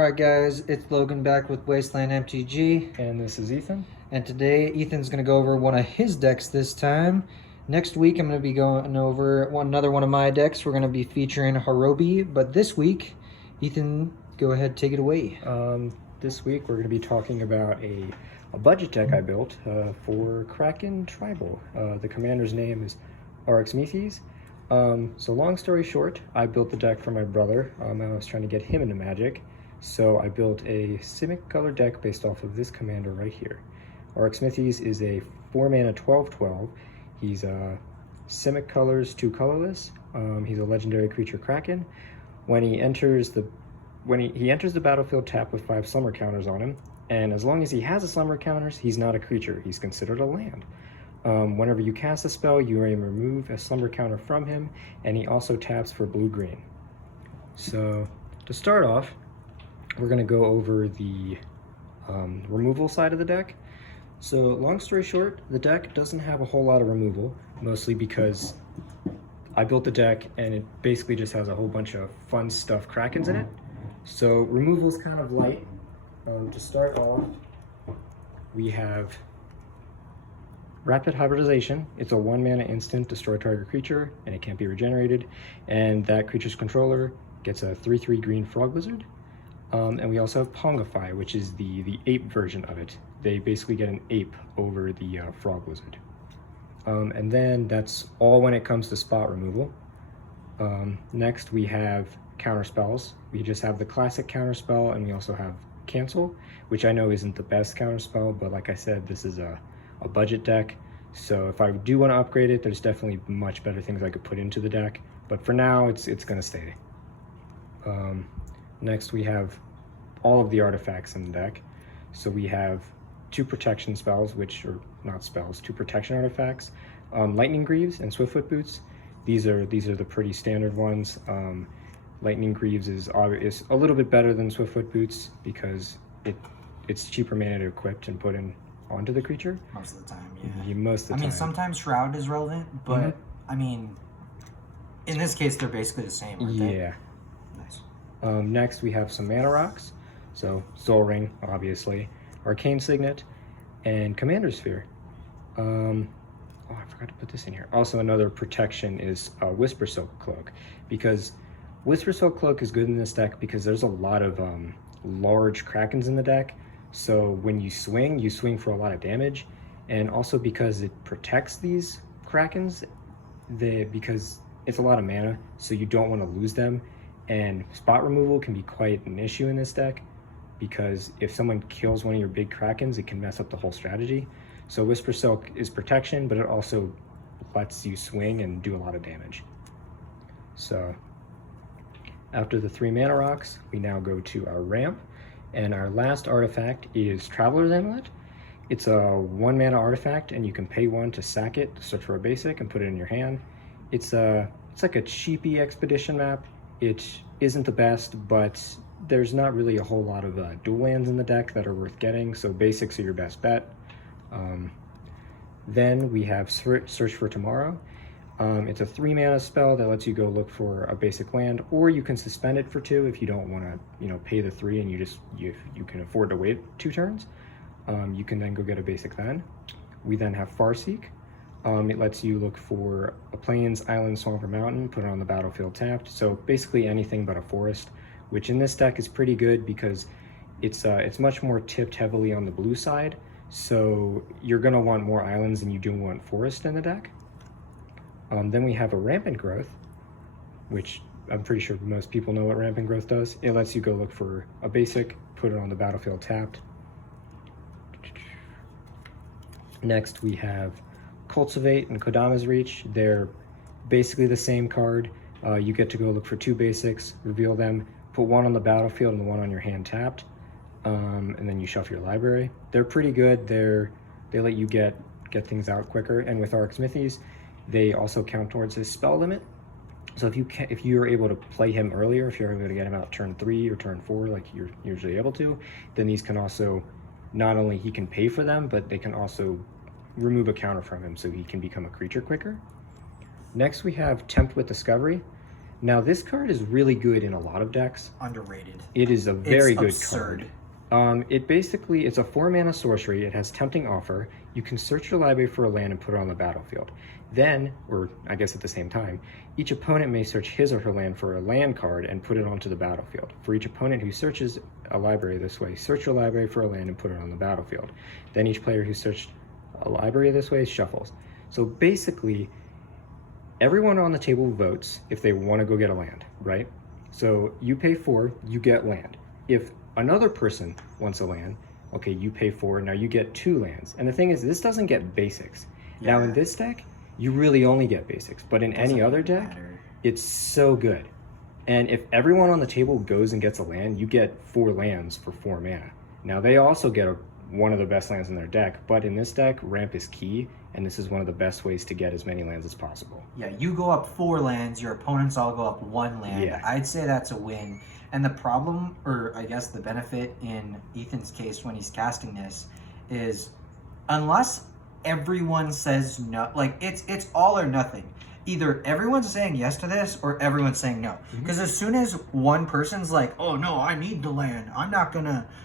Alright guys, it's Logan back with Wasteland MTG. And this is Ethan. And today Ethan's going to go over one of his decks this time. Next week I'm going to be going over another one of my decks. We're going to be featuring Harobi. But this week, Ethan, go ahead, take it away. This week we're going to be talking about a budget deck I built for Kraken Tribal. The commander's name is Arixmethes. So long story short, I built the deck for my brother. I was trying to get him into Magic. So I built a Simic color deck based off of this commander right here. Arixmethes is a 4-mana 12/12. He's Simic colors, 2 colorless. He's a legendary creature Kraken. When he enters the battlefield tapped with 5 slumber counters on him, and as long as he has a slumber counters, he's not a creature. He's considered a land. Whenever you cast a spell, you may remove a slumber counter from him, and he also taps for blue-green. So to start off, we're going to go over the removal side of the deck. So long story short, the deck doesn't have a whole lot of removal, mostly because I built the deck and it basically just has a whole bunch of fun stuff Krakens in it. So removal is kind of light. To start off, we have Rapid Hybridization. It's a 1-mana instant, destroy target creature, and it can't be regenerated. And that creature's controller gets a 3/3 green frog lizard. And we also have Pongify, which is the ape version of it. They basically get an ape over the frog lizard. And then that's all when it comes to spot removal. Next we have counter spells. We just have the classic counter spell, and we also have Cancel, which I know isn't the best counter spell, but like I said, this is a budget deck. So if I do want to upgrade it, there's definitely much better things I could put into the deck. But for now, it's going to stay. Next we have all of the artifacts in the deck. So we have 2 protection spells, which are not spells, 2 protection artifacts. Lightning Greaves and Swiftfoot Boots. These are the pretty standard ones. Lightning Greaves is a little bit better than Swiftfoot Boots because it's cheaper mana to equip and put in onto the creature. Most of the time, yeah. Most of the time. I mean, sometimes Shroud is relevant, but I mean, in this case, they're basically the same, aren't they? Yeah. Nice. Next, we have some mana rocks. So Soul Ring, obviously, Arcane Signet, and Commander Sphere. Oh, I forgot to put this in here. Also, another protection is Whisper Silk Cloak, because Whisper Silk Cloak is good in this deck because there's a lot of large Krakens in the deck. So when you swing for a lot of damage, and also because it protects these Krakens, because it's a lot of mana, so you don't want to lose them. And spot removal can be quite an issue in this deck, because if someone kills one of your big Krakens, it can mess up the whole strategy. So Whisper Silk is protection, but it also lets you swing and do a lot of damage. So after the 3 mana rocks, we now go to our ramp, and our last artifact is Traveler's Amulet. It's a 1-mana artifact, and you can pay 1 to sack it, to search for a basic, and put it in your hand. It's like a cheapy expedition map. It isn't the best, but there's not really a whole lot of dual lands in the deck that are worth getting, so basics are your best bet. Then we have Search for Tomorrow. It's a 3-mana spell that lets you go look for a basic land, or you can suspend it for 2 if you don't want to, pay the 3 and you can afford to wait 2 turns. You can then go get a basic then. We then have Farseek. It lets you look for a plains, island, swamp, or mountain, put it on the battlefield tapped. So basically anything but a forest, which in this deck is pretty good because it's much more tipped heavily on the blue side. So you're going to want more islands than you do want forest in the deck. Then we have a Rampant Growth, which I'm pretty sure most people know what Rampant Growth does. It lets you go look for a basic, put it on the battlefield tapped. Next we have Cultivate and Kodama's Reach. They're basically the same card. You get to go look for 2 basics, reveal them, put 1 on the battlefield and 1 on your hand tapped, and then you shuffle your library. They're pretty good. They let you get things out quicker, and with Arixmethes, they also count towards his spell limit. So if you're able to play him earlier, if you're able to get him out turn 3 or turn 4, like you're usually able to, then these can also, not only he can pay for them, but they can also remove a counter from him so he can become a creature quicker. Next we have Tempt with Discovery. Now this card is really good in a lot of decks. Underrated. It is a very good absurd. card. It's a 4-mana sorcery. It has Tempting Offer. You can search your library for a land and put it on the battlefield. Then, or I guess at the same time, each opponent may search his or her land for a land card and put it onto the battlefield. For each opponent who searches a library this way, search your library for a land and put it on the battlefield. Then each player who searched a library this way shuffles. So basically, everyone on the table votes if they want to go get a land, right? So you pay 4, you get land. If another person wants a land, okay, you pay 4, now you get 2 lands. And the thing is, this doesn't get basics. Yeah. Now in this deck, you really only get basics, but in any other deck, it's so good. And if everyone on the table goes and gets a land, you get 4 lands for 4 mana. Now they also get one of the best lands in their deck, but in this deck, ramp is key, and this is one of the best ways to get as many lands as possible. Yeah, you go up 4 lands, your opponents all go up 1 land. Yeah. I'd say that's a win. And the problem, or I guess the benefit in Ethan's case when he's casting this, is unless everyone says no, like it's all or nothing. Either everyone's saying yes to this or everyone's saying no. Because as soon as one person's like, oh no, I need the land,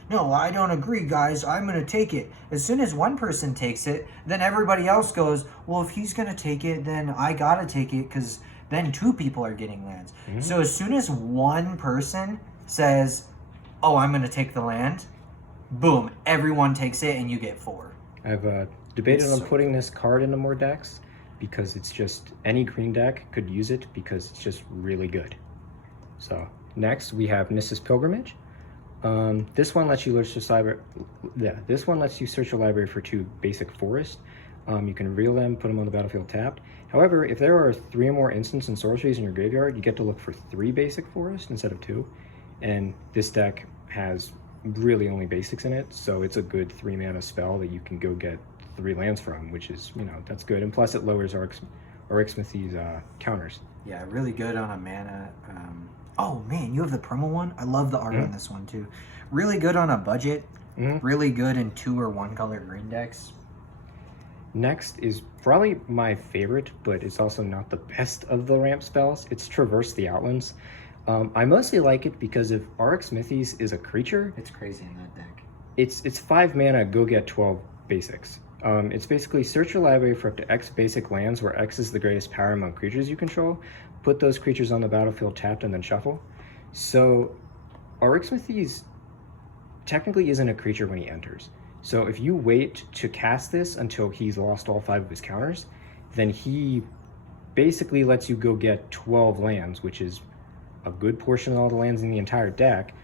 no, I don't agree, guys, I'm gonna take it. As soon as one person takes it, then everybody else goes, well, if he's gonna take it, then I gotta take it, because then 2 people are getting lands. So as soon as one person says, oh, I'm gonna take the land, boom, everyone takes it and you get 4. I've debated on putting this card into more decks, because it's just, any green deck could use it because it's just really good. So next we have Nissa's Pilgrimage. This one lets you search your library for 2 basic forest. You can reveal them, put them on the battlefield tapped. However, if there are 3 or more instants and sorceries in your graveyard, you get to look for 3 basic forest instead of 2. And this deck has really only basics in it, so it's a good 3-mana spell that you can go get 3 lands from, which is, that's good. And plus it lowers Arixmethes' counters. Yeah, really good on a mana. Oh man, you have the promo one? I love the art on this one too. Really good on a budget. Really good in 2 or 1 color green decks. Next is probably my favorite, but it's also not the best of the ramp spells. It's Traverse the Outlands. I mostly like it because if Arixmethes is a creature, it's crazy in that deck. It's 5 mana, go get 12 basics. It's basically search your library for up to X basic lands where X is the greatest power among creatures you control. Put those creatures on the battlefield tapped and then shuffle. So Arixmethes technically isn't a creature when he enters. So if you wait to cast this until he's lost all 5 of his counters, then he basically lets you go get 12 lands, which is a good portion of all the lands in the entire deck,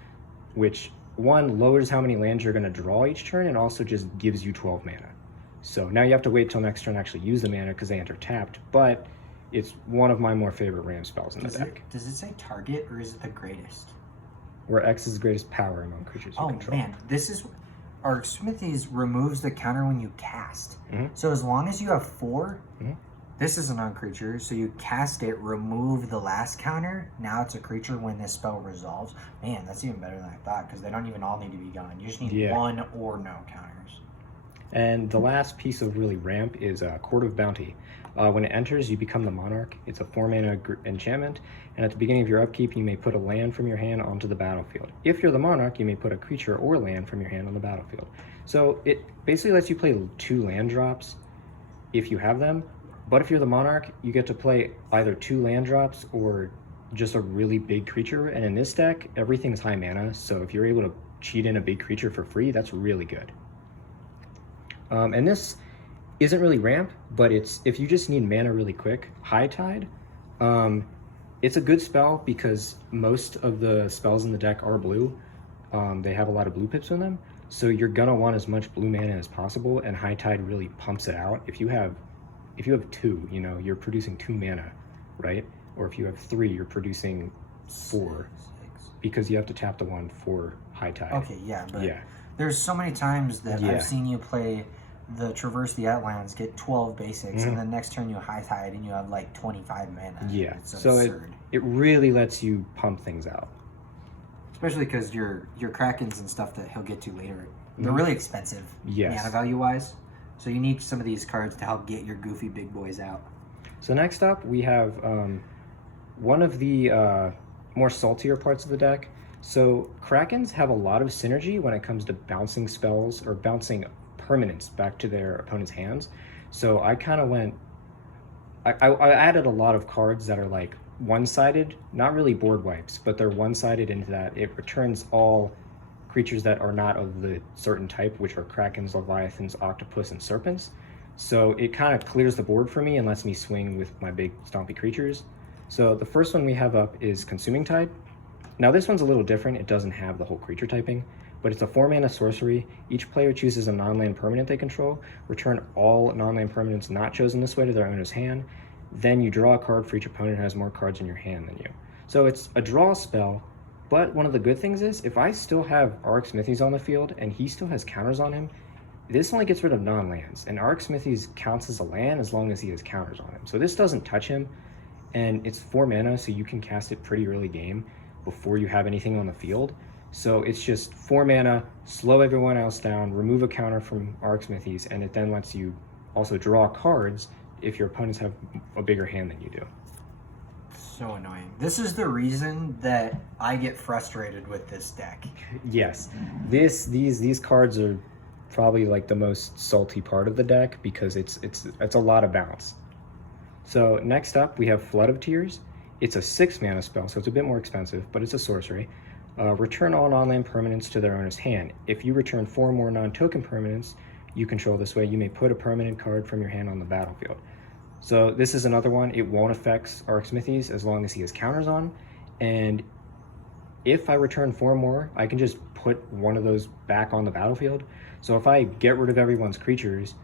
which, 1, lowers how many lands you're going to draw each turn, and also just gives you 12 mana. So now you have to wait till next turn to actually use the mana because they enter tapped, but it's one of my more favorite ramp spells in the deck. Does it say target or is it the greatest? Where X is the greatest power among creatures you control. Oh man, this is... Arixmethes removes the counter when you cast. So as long as you have 4, this is a non-creature, so you cast it, remove the last counter, now it's a creature when this spell resolves. Man, that's even better than I thought, because they don't even all need to be gone. You just need 1 or no counters. And the last piece of really ramp is Court of Bounty. When it enters, you become the Monarch. It's a 4-mana enchantment, and at the beginning of your upkeep, you may put a land from your hand onto the battlefield. If you're the Monarch, you may put a creature or land from your hand on the battlefield. So it basically lets you play 2 land drops if you have them, but if you're the Monarch, you get to play either 2 land drops or just a really big creature, and in this deck, everything's high mana, so if you're able to cheat in a big creature for free, that's really good. And this isn't really ramp, but it's, if you just need mana really quick, High Tide, it's a good spell because most of the spells in the deck are blue. They have a lot of blue pips in them, so you're gonna want as much blue mana as possible, and High Tide really pumps it out. If you have 2, you're producing 2 mana, right? Or if you have 3, you're producing 4, because you have to tap the 1 for High Tide. Okay, yeah, but there's so many times that I've seen you play the Traverse the Outlands, get 12 basics, and then next turn you High Tide and you have like 25 mana. Yeah, it's so absurd. It really lets you pump things out. Especially because your Krakens and stuff that he'll get to later, they're really expensive mana value wise. So you need some of these cards to help get your goofy big boys out. So next up we have one of the more saltier parts of the deck. So Krakens have a lot of synergy when it comes to bouncing spells or bouncing permanents back to their opponent's hands. So I kind of went, I added a lot of cards that are like one-sided, not really board wipes, but they're one-sided into that it returns all creatures that are not of the certain type, which are Krakens, Leviathans, Octopus, and Serpents. So it kind of clears the board for me and lets me swing with my big stompy creatures. So the first one we have up is Consuming Tide. Now this one's a little different. It doesn't have the whole creature typing, but it's a 4-mana sorcery. Each player chooses a non-land permanent they control. Return all non-land permanents not chosen this way to their owner's hand. Then you draw a card for each opponent who has more cards in your hand than you. So it's a draw spell, but one of the good things is if I still have Arixmethes on the field and he still has counters on him, this only gets rid of non-lands, and Arixmethes counts as a land as long as he has counters on him. So this doesn't touch him, and it's 4 mana, so you can cast it pretty early game before you have anything on the field. So it's just 4 mana, slow everyone else down, remove a counter from Arixmethes, and it then lets you also draw cards if your opponents have a bigger hand than you do. So annoying. This is the reason that I get frustrated with this deck. Yes, these cards are probably like the most salty part of the deck because it's a lot of bounce. So next up we have Flood of Tears. It's a 6 mana spell, so it's a bit more expensive, but it's a sorcery. Return all non-land permanents to their owner's hand. If you return 4 more non-token permanents you control this way, you may put a permanent card from your hand on the battlefield. So this is another one. It won't affect Arixmethes as long as he has counters on, and if I return 4 more, I can just put one of those back on the battlefield. So if I get rid of everyone's creatures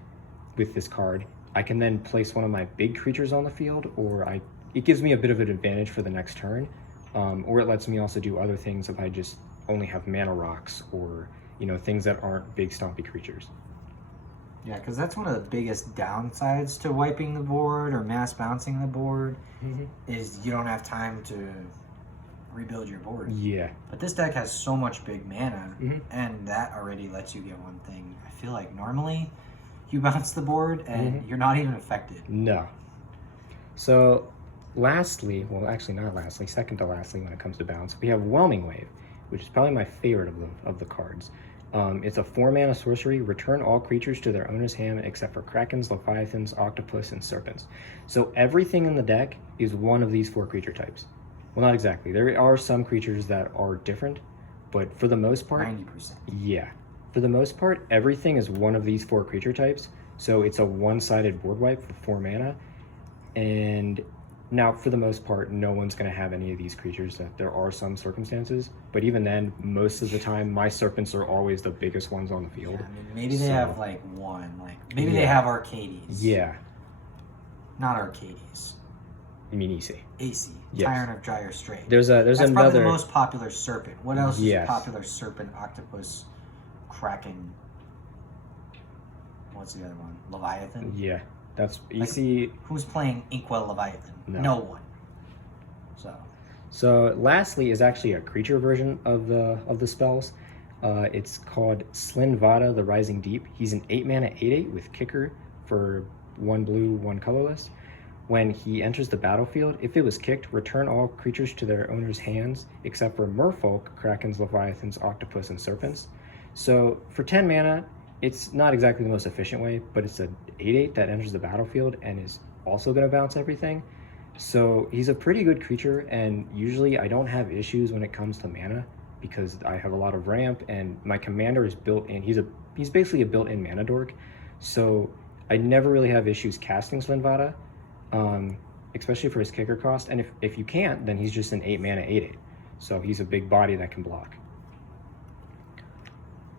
with this card, I can then place one of my big creatures on the field, or it gives me a bit of an advantage for the next turn, or it lets me also do other things if I just only have mana rocks or things that aren't big stompy creatures. Yeah, because that's one of the biggest downsides to wiping the board or mass bouncing the board, is you don't have time to rebuild your board. Yeah. But this deck has so much big mana, and that already lets you get one thing. I feel like normally you bounce the board and you're not even affected. No. So lastly, well actually not lastly, second to lastly when it comes to bounce, we have Whelming Wave, which is probably my favorite of the cards. It's a 4 mana sorcery. Return all creatures to their owner's hand except for Krakens, Leviathans, Octopus, and Serpents. So everything in the deck is one of these 4 creature types. Well, not exactly. There are some creatures that are different, but for the most part... 90%. Yeah. For the most part, everything is one of these 4 creature types. So it's a one-sided board wipe for 4 mana. And now, for the most part, no one's going to have any of these creatures. There are some circumstances, but even then, most of the time, my Serpents are always the biggest ones on the field. Yeah, I mean, maybe they have like one. Like maybe they have Arcades. Yeah. Not Arcades. You mean EC? AC. Yes. Tyrant of Gyre Strait. There's That's another... probably the most popular Serpent. What else is a Yes. popular Serpent? Octopus, Kraken. What's the other one? Leviathan? Yeah. That's Like, EC. who's playing Inkwell Leviathan? No one. So lastly is actually a creature version of the spells. It's called Slinvada, the Rising Deep. He's an 8 mana 8/8 with kicker for 1 blue, 1 colorless. When he enters the battlefield, if it was kicked, return all creatures to their owner's hands except for Merfolk, Krakens, Leviathans, Octopus, and Serpents. So for 10 mana, it's not exactly the most efficient way, but it's an 8/8 that enters the battlefield and is also going to bounce everything. So he's a pretty good creature, and usually I don't have issues when it comes to mana because I have a lot of ramp and my commander is built in. He's basically a built-in mana dork, so I never really have issues casting Slinvada, especially for his kicker cost. And if you can't, then he's just an 8 mana 8/8, so he's a big body that can block.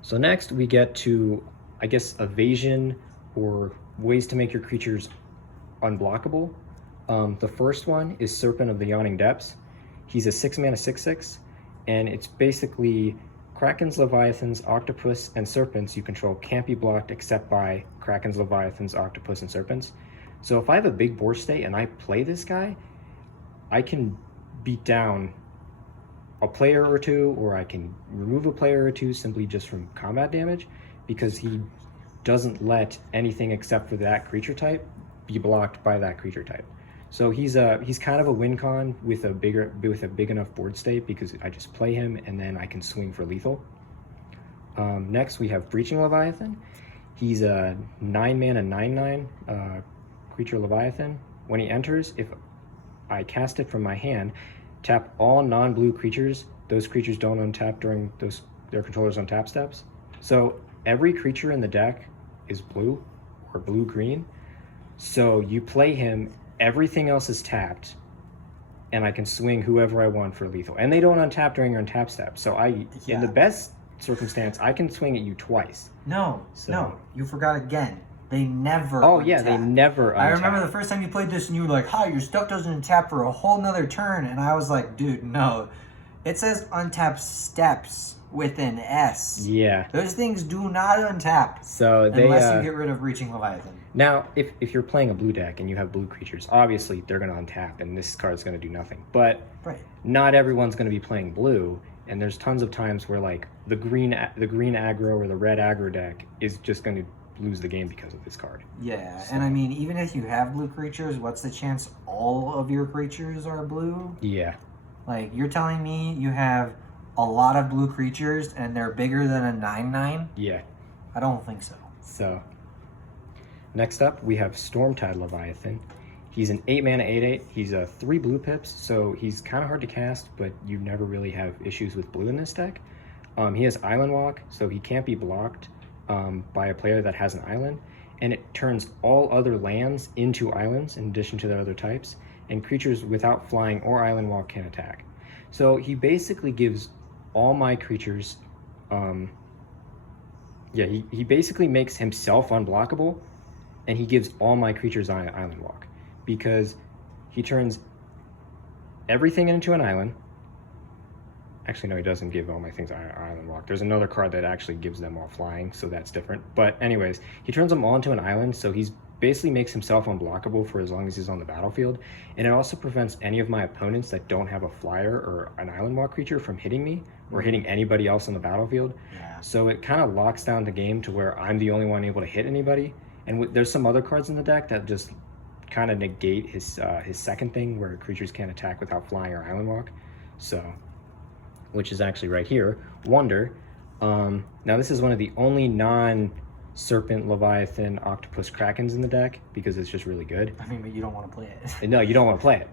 So next we get to, I guess, evasion or ways to make your creatures unblockable. The first one is Serpent of the Yawning Depths. He's a 6 mana 6/6, and it's basically Krakens, Leviathans, Octopus, and Serpents you control can't be blocked except by Krakens, Leviathans, Octopus, and Serpents. So if I have a big board state and I play this guy, I can beat down a player or two, or I can remove a player or two simply just from combat damage, because he doesn't let anything except for that creature type be blocked by that creature type. So he's kind of a win con with a big enough board state because I just play him and then I can swing for lethal. Next we have Breaching Leviathan. He's a 9-mana 9/9 creature Leviathan. When he enters, if I cast it from my hand, tap all non-blue creatures. Those creatures don't untap during their controller's untap steps. So every creature in the deck is blue or blue-green. So you play him, everything else is tapped, and I can swing whoever I want for lethal. And they don't untap during your untap step. So in the best circumstance, I can swing at you twice. No, you forgot again. They never Oh, untap. yeah, they never untap. I remember the first time you played this and you were like, hi, your stuff doesn't untap for a whole nother turn. And I was like, dude, no. It says untap steps with an S. Yeah. Those things do not untap. So unless you get rid of Breaching Leviathan. Now, if you're playing a blue deck and you have blue creatures, obviously they're going to untap and this card's going to do nothing. But not everyone's going to be playing blue, and there's tons of times where like the green aggro or the red aggro deck is just going to lose the game because of this card. Yeah, so. And I mean, even if you have blue creatures, what's the chance all of your creatures are blue? Yeah. Like, you're telling me you have a lot of blue creatures and they're bigger than a 9/9? Yeah. I don't think so. So, next up, we have Stormtide Leviathan. He's an 8-mana 8/8. He's a 3 blue pips, so he's kind of hard to cast, but you never really have issues with blue in this deck. He has Island Walk, so he can't be blocked by a player that has an island, and it turns all other lands into islands in addition to their other types, and creatures without flying or Island Walk can attack. So he basically gives all my creatures, he basically makes himself unblockable, and he gives all my creatures Island Walk, because he turns everything into an island. Actually, no, he doesn't give all my things Island Walk. There's another card that actually gives them all flying, so that's different. But anyways, he turns them all into an island, so he's basically makes himself unblockable for as long as he's on the battlefield. And it also prevents any of my opponents that don't have a flyer or an Island Walk creature from hitting me or hitting anybody else on the battlefield. Yeah. So it kind of locks down the game to where I'm the only one able to hit anybody. And there's some other cards in the deck that just kind of negate his second thing, where creatures can't attack without flying or Island Walk. So, which is actually right here, Wonder. Now this is one of the only non-serpent, leviathan, octopus, krakens in the deck because it's just really good. I mean, but you don't want to play it. No, you don't want to play it.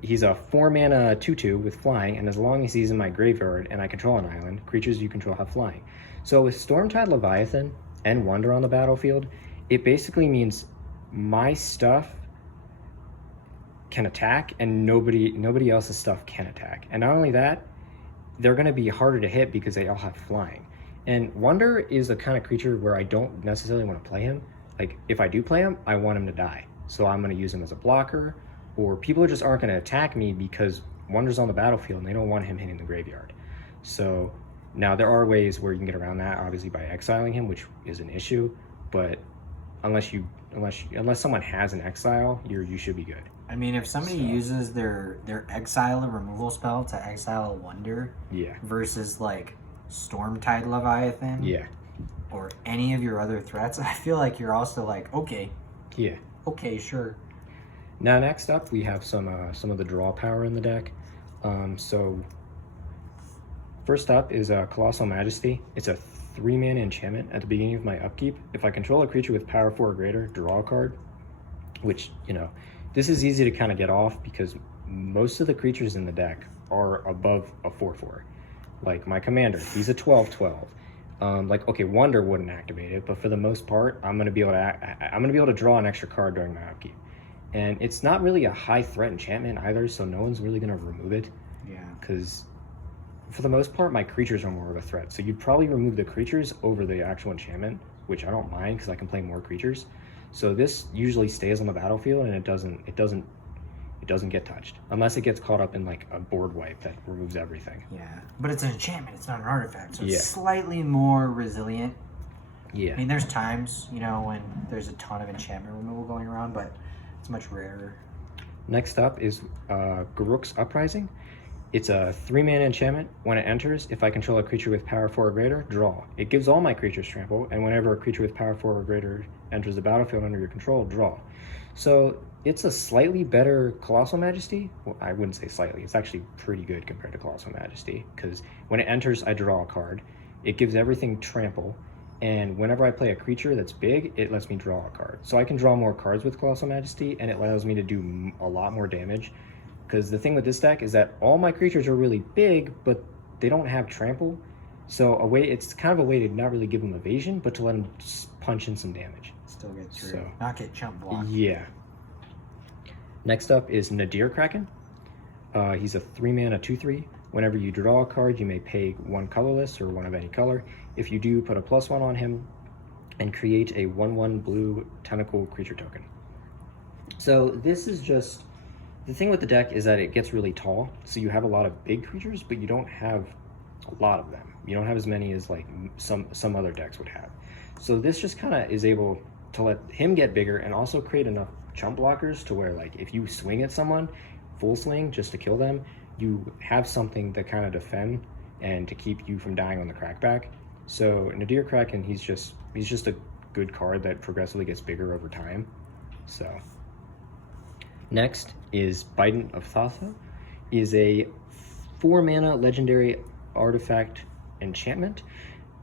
He's a 4-mana 2/2 with flying, and as long as he's in my graveyard and I control an island, creatures you control have flying. So with Stormtide Leviathan and Wonder on the battlefield, it basically means my stuff can attack and nobody else's stuff can attack. And not only that, they're going to be harder to hit because they all have flying. And Wonder is the kind of creature where I don't necessarily want to play him. Like, if I do play him, I want him to die. So I'm going to use him as a blocker, or people just aren't going to attack me because Wonder's on the battlefield and they don't want him hitting the graveyard. So now there are ways where you can get around that, obviously by exiling him, which is an issue, but unless someone has an exile, you should be good. I mean, if somebody uses their exile or removal spell to exile Wonder, versus like Stormtide Leviathan, or any of your other threats, I feel like you're also like, okay, sure. Now next up, we have some of the draw power in the deck. So first up is Colossal Majesty. It's a 3-mana enchantment. At the beginning of my upkeep, if I control a creature with power 4 or greater, draw a card. Which, this is easy to kind of get off because most of the creatures in the deck are above a 4/4. Like my commander, he's a 12/12. Wonder wouldn't activate it, but for the most part, I'm gonna be able to draw an extra card during my upkeep. And it's not really a high threat enchantment either, so no one's really gonna remove it. Yeah. Because for the most part, my creatures are more of a threat. So you'd probably remove the creatures over the actual enchantment, which I don't mind because I can play more creatures. So this usually stays on the battlefield and it doesn't get touched unless it gets caught up in like a board wipe that removes everything. Yeah, but it's an enchantment, it's not an artifact, so it's slightly more resilient. Yeah. I mean, there's times, when there's a ton of enchantment removal going around, but it's much rarer. Next up is Garruk's Uprising. It's a 3-mana enchantment. When it enters, if I control a creature with power 4 or greater, draw. It gives all my creatures trample, and whenever a creature with power 4 or greater enters the battlefield under your control, draw. So it's a slightly better Colossal Majesty. Well, I wouldn't say slightly. It's actually pretty good compared to Colossal Majesty, because when it enters, I draw a card. It gives everything trample, and whenever I play a creature that's big, it lets me draw a card. So I can draw more cards with Colossal Majesty, and it allows me to do a lot more damage. Because the thing with this deck is that all my creatures are really big, but they don't have trample. So it's kind of a way to not really give them evasion, but to let them punch in some damage. Still get through. So, not get chump blocked. Yeah. Next up is Nadir Kraken. He's a 3-mana 2/3. Whenever you draw a card, you may pay 1 colorless or 1 of any color. If you do, put a +1 on him and create a 1/1 blue tentacle creature token. So this is just... The thing with the deck is that it gets really tall, so you have a lot of big creatures, but you don't have a lot of them. You don't have as many as like some other decks would have. So this just kind of is able to let him get bigger and also create enough chump blockers to where, like, if you swing at someone, full swing just to kill them, you have something to kind of defend and to keep you from dying on the crackback. So Nadir Kraken, he's just a good card that progressively gets bigger over time. So next is Bident of Thotha. Is a 4-mana legendary artifact enchantment.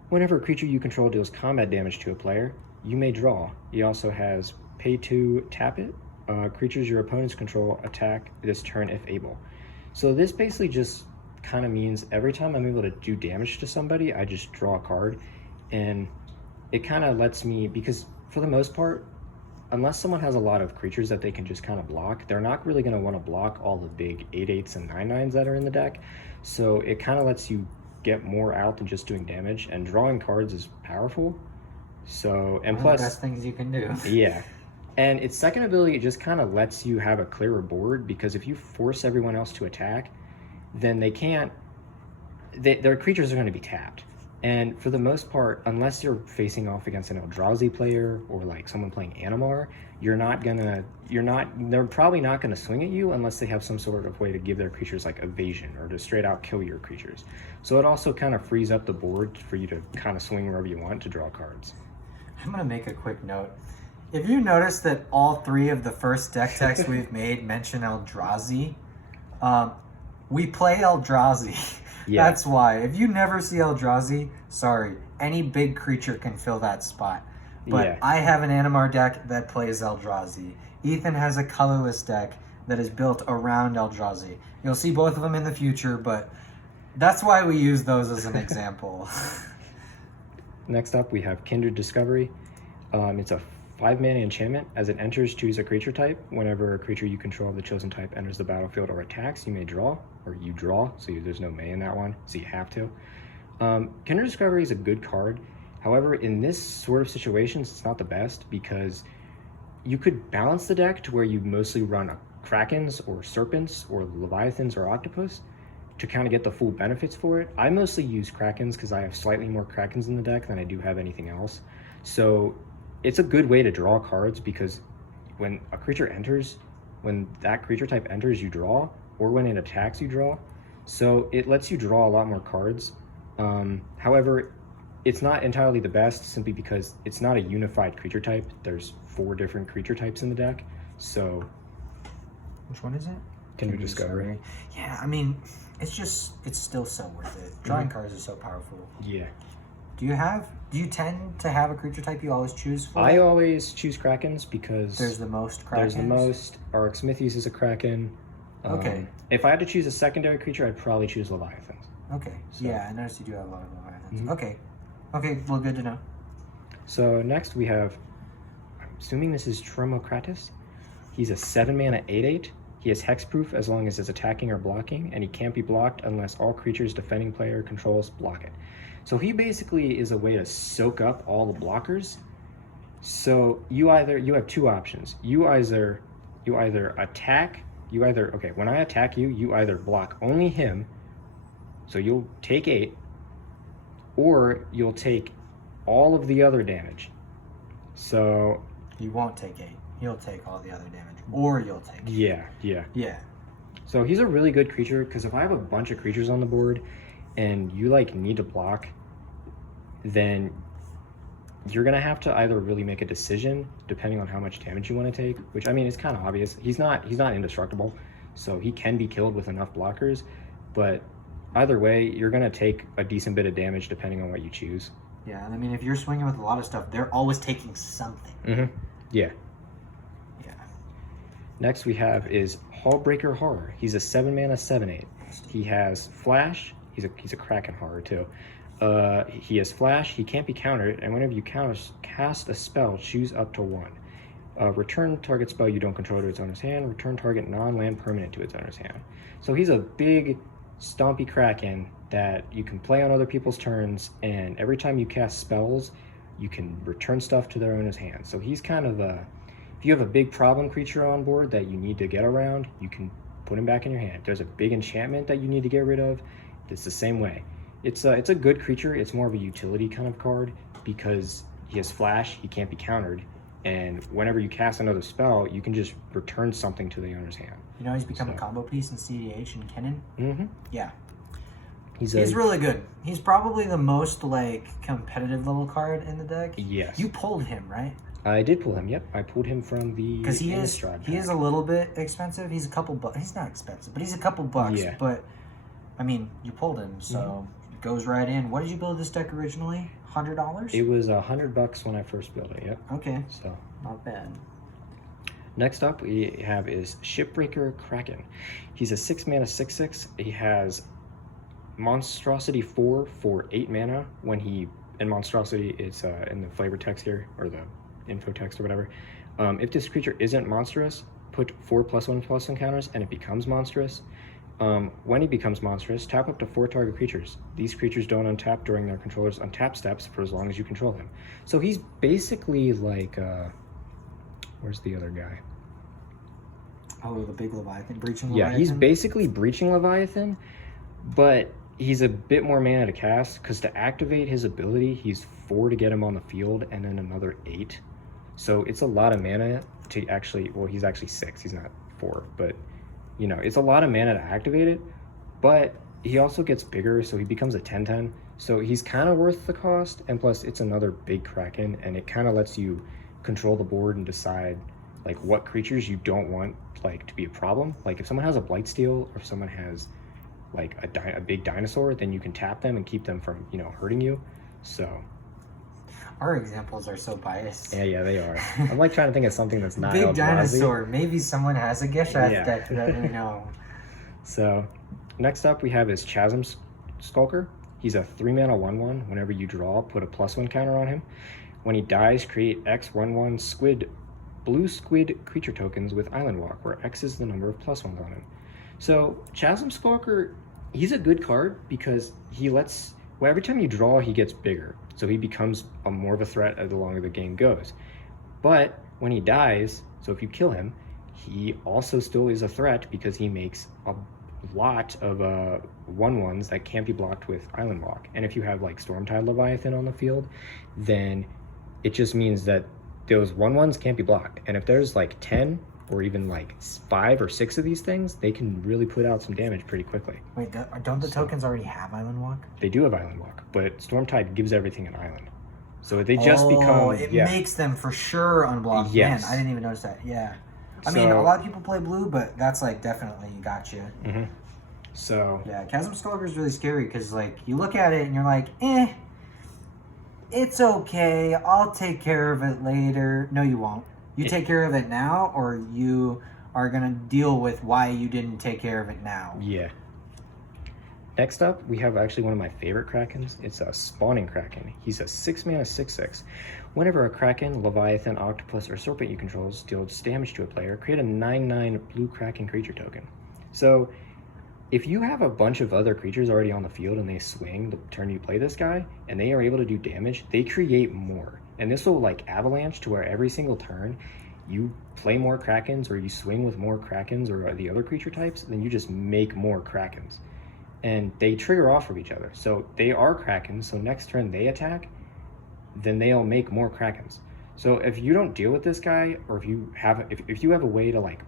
Whenever a creature you control deals combat damage to a player, you may draw. He also has pay 2, tap it. Creatures your opponents control attack this turn if able. So this basically just kind of means every time I'm able to do damage to somebody, I just draw a card. And it kind of lets me, because for the most part, unless someone has a lot of creatures that they can just kind of block, they're not really going to want to block all the big 8/8s and 9/9s that are in the deck. So it kind of lets you get more out than just doing damage, and drawing cards is powerful. So, and One plus, of the best things you can do. yeah. And its second ability, it just kind of lets you have a clearer board, because if you force everyone else to attack, then their creatures are going to be tapped. And for the most part, unless you're facing off against an Eldrazi player or like someone playing Animar, they're probably not gonna swing at you unless they have some sort of way to give their creatures like evasion or to straight out kill your creatures. So it also kind of frees up the board for you to kind of swing wherever you want to draw cards. I'm gonna make a quick note. If you notice that all 3 of the first deck techs we've made mention Eldrazi, we play Eldrazi. Yeah. That's why. If you never see Eldrazi, sorry, any big creature can fill that spot. But Yeah. I have an Animar deck that plays Eldrazi. Ethan has a colorless deck that is built around Eldrazi. You'll see both of them in the future, but that's why we use those as an example. Next up, we have Kindred Discovery. It's a 5-mana enchantment. As it enters, choose a creature type. Whenever a creature you control of the chosen type enters the battlefield or attacks, you may draw, or you draw, so there's no may in that one, so you have to. Kindred Discovery is a good card. However, in this sort of situations, it's not the best, because you could balance the deck to where you mostly run krakens or serpents or leviathans or octopus to kind of get the full benefits for it. I mostly use krakens because I have slightly more krakens in the deck than I do have anything else. So it's a good way to draw cards, because when a creature enters, when that creature type enters, you draw, or when it attacks, you draw. So it lets you draw a lot more cards. However, it's not entirely the best, simply because it's not a unified creature type. There's 4 different creature types in the deck. So Which one is it? Kindred Discovery. Yeah, I mean, it's still so worth it. Drawing cards are so powerful. Yeah. Do you tend to have a creature type you always choose for? I always choose krakens because There's the most krakens? there's the most. Arixmethes is a kraken. Okay. If I had to choose a secondary creature, I'd probably choose leviathans. Okay. So- Yeah, I noticed you do have a lot of leviathans. Mhm. Okay, well, good to know. So next we have, I'm assuming this is Tromokratis. He's a 7-mana 8/8. He has hexproof as long as it's attacking or blocking, and he can't be blocked unless all creatures defending player controls block it. So he basically is a way to soak up all the blockers. So you have 2 options. You either attack, when I attack you, you either block only him, so you'll take 8, or you'll take all of the other damage. So You won't take 8. You'll take all the other damage. Or you'll take 8. yeah. Yeah. So he's a really good creature, because if I have a bunch of creatures on the board and you like need to block, then you're gonna have to either really make a decision depending on how much damage you want to take, which I mean is kind of obvious. He's not indestructible, so he can be killed with enough blockers, but either way you're gonna take a decent bit of damage depending on what you choose. Yeah, I mean, if you're swinging with a lot of stuff, they're always taking something. Yeah. Yeah. Next we have is Hallbreaker Horror. He's a 7-mana 7/8. He has Flash. He's a Kraken Horror too. He has Flash. He can't be countered, and whenever you cast a spell, choose up to 1. Return target spell you don't control to its owner's hand. Return target non-land permanent to its owner's hand. So he's a big, stompy Kraken that you can play on other people's turns, and every time you cast spells, you can return stuff to their owner's hand. So he's kind of a... If you have a big problem creature on board that you need to get around, you can put him back in your hand. If there's a big enchantment that you need to get rid of, it's the same way. It's a good creature. It's more of a utility kind of card because he has Flash, he can't be countered, and whenever you cast another spell, you can just return something to the owner's hand. You know, he's become a combo piece in CDH and Kennen. Yeah. He's He's really good. He's probably the most like competitive level card in the deck. Yes. You pulled him, right? I did pull him. Yep, I pulled him from the... Because he is a little bit expensive. He's a couple bucks. He's not expensive, but he's a couple bucks. Yeah. But I mean, you pulled him, so it goes right in. What did you build this deck originally? $100? It was $100 when I first built it. Yep. Okay. So Not bad. next up we have is Shipbreaker Kraken. He's a 6-mana 6/6. He has Monstrosity 4 for 8 mana. When he... And Monstrosity, it's in the flavor text here, or the info text or whatever. If this creature isn't monstrous, put 4+1/+1 counters and it becomes monstrous. When he becomes monstrous, tap up to 4 target creatures. These creatures don't untap during their controller's untap steps for as long as you control them. So he's basically like where's the other guy? Oh, the big Leviathan, Breaching Yeah, Leviathan? he's basically Breaching Leviathan, but he's a bit more mana to cast, because to activate his ability, he's 4 to get him on the field, and then another 8. So it's a lot of mana to actually... Well, he's actually 6. He's not 4, but... You know, it's a lot of mana to activate it, but he also gets bigger, so he becomes a 10/10. So he's kind of worth the cost, and plus it's another big Kraken, and it kind of lets you control the board and decide like what creatures you don't want like to be a problem. Like if someone has a Blightsteel, or if someone has like a big dinosaur, then you can tap them and keep them from, you know, hurting you. So Our examples are so biased. yeah, they are. I'm like trying to think of something that's not Big Eldrazi. dinosaur. Maybe someone has a Geshath deck that we know. So next up we have is Chasm Skulker. He's a 3-mana 1/1. Whenever you draw, put a +1 counter on him. When he dies, create X 1/1 blue squid creature tokens with Island Walk, where X is the number of +1s on him. So Chasm Skulker, he's a good card because he lets... Well, every time you draw, he gets bigger. So he becomes more of a threat the longer the game goes. But when he dies, so if you kill him, he also still is a threat because he makes a lot of 1/1s that can't be blocked with Island Walk. And if you have like Stormtide Leviathan on the field, then it just means that those 1/1s can't be blocked. And if there's like 10 or even like 5 or 6 of these things, they can really put out some damage pretty quickly. Wait, don't the tokens already have Island Walk? They do have Island Walk, but Stormtide gives everything an island. So they just become... it makes them for sure unblocked. Yes. Man, I didn't even notice that. Yeah. I mean, a lot of people play blue, but that's like definitely got you. Mm-hmm. So... Yeah, Chasm Skulker is really scary because like you look at it and you're like, it's okay. I'll take care of it later. No, you won't. You take care of it now, or you are going to deal with why you didn't take care of it now. Yeah. Next up, we have actually one of my favorite Krakens. It's a Spawning Kraken. He's a 6-mana 6/6. Whenever a Kraken, Leviathan, Octopus, or Serpent you control deals damage to a player, create a 9/9 blue Kraken creature token. So, if you have a bunch of other creatures already on the field and they swing the turn you play this guy, and they are able to do damage, they create more. And this will like avalanche to where every single turn you play more Krakens, or you swing with more Krakens or the other creature types, then you just make more Krakens. And they trigger off of each other. So they are Krakens, so next turn they attack, then they'll make more Krakens. So if you don't deal with this guy, or if you have a way to like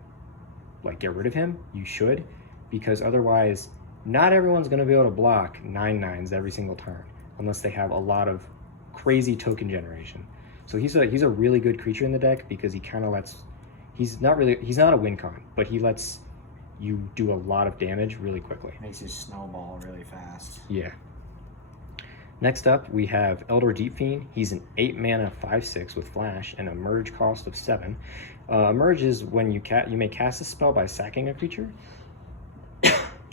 get rid of him, you should. because otherwise not everyone's going to be able to block 9/9s every single turn unless they have a lot of crazy token generation. So he's a really good creature in the deck because he kind of lets, he's not a win con, but he lets you do a lot of damage really quickly. Makes you snowball really fast. Yeah. Next up, we have Eldor Deep Fiend. He's an 8 mana 5/6 with flash and a merge cost of 7. Merge is when you may cast a spell by sacking a creature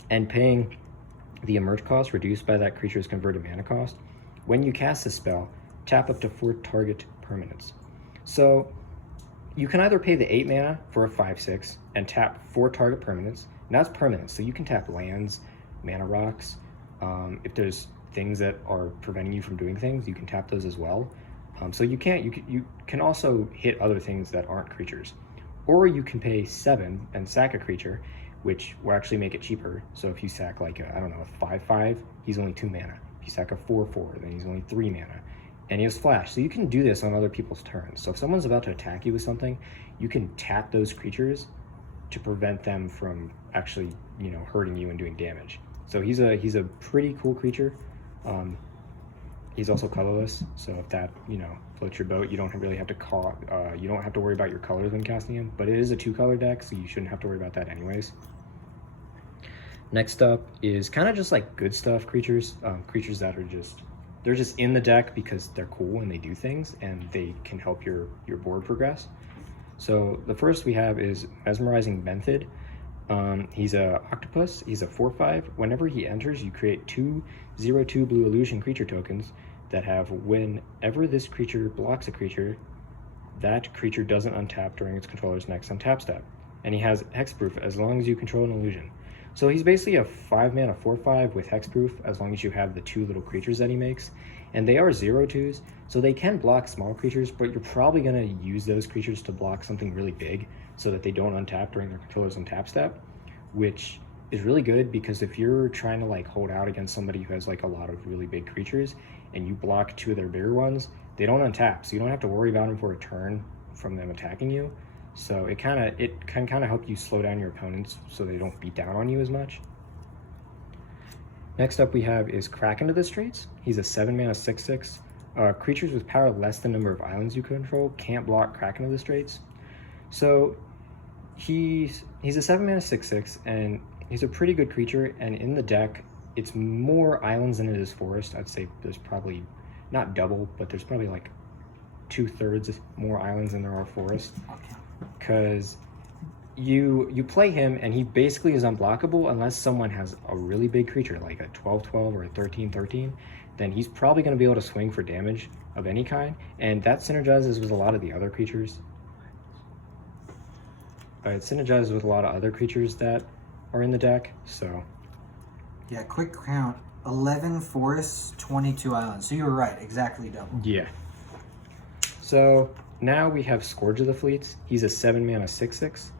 and paying the emerge cost reduced by that creature's converted mana cost. When you cast a spell, tap up to 4 target permanents. So you can either pay the 8 mana for a 5/6 and tap 4 target permanents, and that's permanent, so you can tap lands, mana rocks. If there's things that are preventing you from doing things, you can tap those as well. So you can also hit other things that aren't creatures. Or you can pay 7 and sack a creature, which will actually make it cheaper. So if you sack like a 5/5, he's only 2 mana. If you sack a 4/4, then he's only 3 mana. And he has flash, so you can do this on other people's turns. So if someone's about to attack you with something, you can tap those creatures to prevent them from actually, hurting you and doing damage. So he's a pretty cool creature. He's also colorless, so if that floats your boat, you don't really have to you don't have to worry about your colors when casting him. But it is a 2-color deck, so you shouldn't have to worry about that anyways. Next up is kind of just like good stuff creatures, creatures that are they're just in the deck because they're cool and they do things and they can help your board progress. So the first we have is Mesmerizing Menthid. He's a octopus. He's a 4/5. Whenever he enters, you create 2/0/2 blue illusion creature tokens that have, whenever this creature blocks a creature, that creature doesn't untap during its controller's next untap step. And he has hexproof as long as you control an illusion. So he's basically a 5 mana 4/5 with hexproof as long as you have the 2 little creatures that he makes. And they are 0/2s, so they can block small creatures, but you're probably going to use those creatures to block something really big so that they don't untap during their controller's untap step, which is really good because if you're trying to hold out against somebody who has a lot of really big creatures and you block 2 of their bigger ones, they don't untap, so you don't have to worry about them for a turn from them attacking you. So it can help you slow down your opponents so they don't beat down on you as much. Next up we have is Kraken of the Straits. He's a 7 mana 6/6. Creatures with power less than the number of islands you control can't block Kraken of the Straits. So he's a 7 mana 6/6 and he's a pretty good creature, and in the deck it's more islands than it is forest. I'd say there's probably not double, but there's probably 2/3 more islands than there are forest. Because you play him and he basically is unblockable unless someone has a really big creature like a 12/12 or a 13/13, then he's probably going to be able to swing for damage of any kind, and that synergizes with a lot of the other creatures. It synergizes with a lot of other creatures that are in the deck, so. Yeah, quick count, 11 forests, 22 islands. So you were right, exactly double. Yeah. So now we have Scourge of the Fleets. He's a 7 mana 6/6.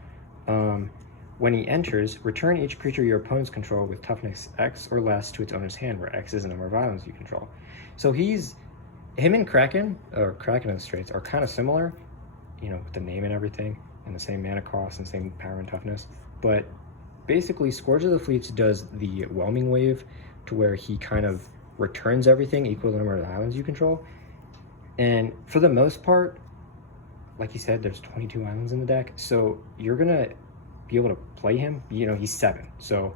When he enters, return each creature your opponents control with toughness X or less to its owner's hand, where X is the number of islands you control. So him and Kraken, or Kraken of the Straits, are kind of similar, with the name and everything, and the same mana cost and same power and toughness. But basically, Scourge of the Fleets does the whelming wave to where he kind of returns everything equal to the number of islands you control. And for the most part, like you said, there's 22 islands in the deck, so you're gonna be able to play him. He's 7, so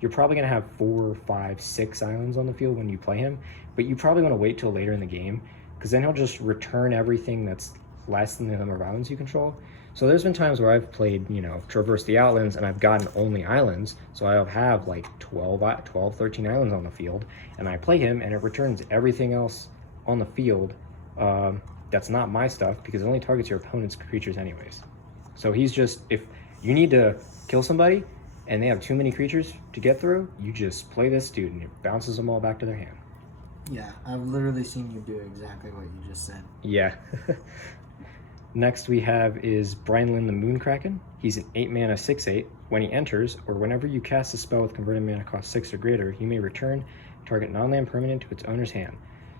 you're probably gonna have 4, 5, 6 islands on the field when you play him, but you probably want to wait till later in the game because then he'll just return everything that's less than the number of islands you control. So there's been times where I've played, Traverse the Outlands, and I've gotten only islands, so I'll have 12, 13 islands on the field, and I play him and it returns everything else on the field that's not my stuff because it only targets your opponent's creatures anyways. So he's just, if you need to kill somebody and they have too many creatures to get through, you just play this dude and it bounces them all back to their hand. Yeah, I've literally seen you do exactly what you just said. Yeah. Next we have is Brynlin the Moon Kraken. He's an 8 mana 6/8. When he enters, or whenever you cast a spell with converted mana cost 6 or greater, you may return target non-land permanent to its owner's hand.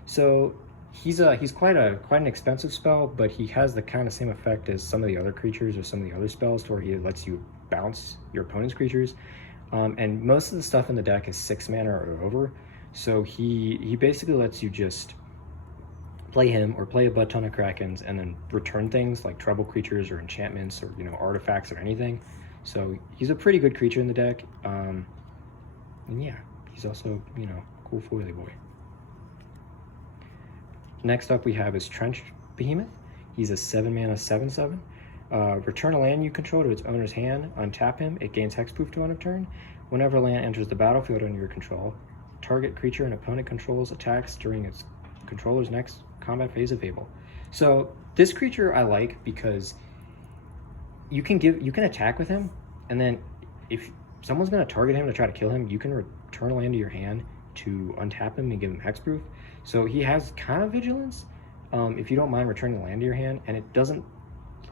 So he's quite an expensive spell, but he has the kind of same effect as some of the other creatures or some of the other spells to where he lets you bounce your opponent's creatures. And most of the stuff in the deck is 6 mana or over. So he basically lets you just play him or play a butt ton of Krakens and then return things like trouble creatures or enchantments or, you know, artifacts or anything. So he's a pretty good creature in the deck. And yeah, he's also, you know, cool foily boy. Next up we have is Trench Behemoth. He's a 7 mana 7/7. Return a land you control to its owner's hand, untap him, it gains hexproof to end of turn. Whenever land enters the battlefield under your control, target creature an opponent controls attacks during its controller's next combat phase of Fable. So this creature I like because you can attack with him, and then if someone's going to target him to try to kill him, you can return a land to your hand to untap him and give him hexproof. So he has kind of vigilance if you don't mind returning the land to your hand, and it doesn't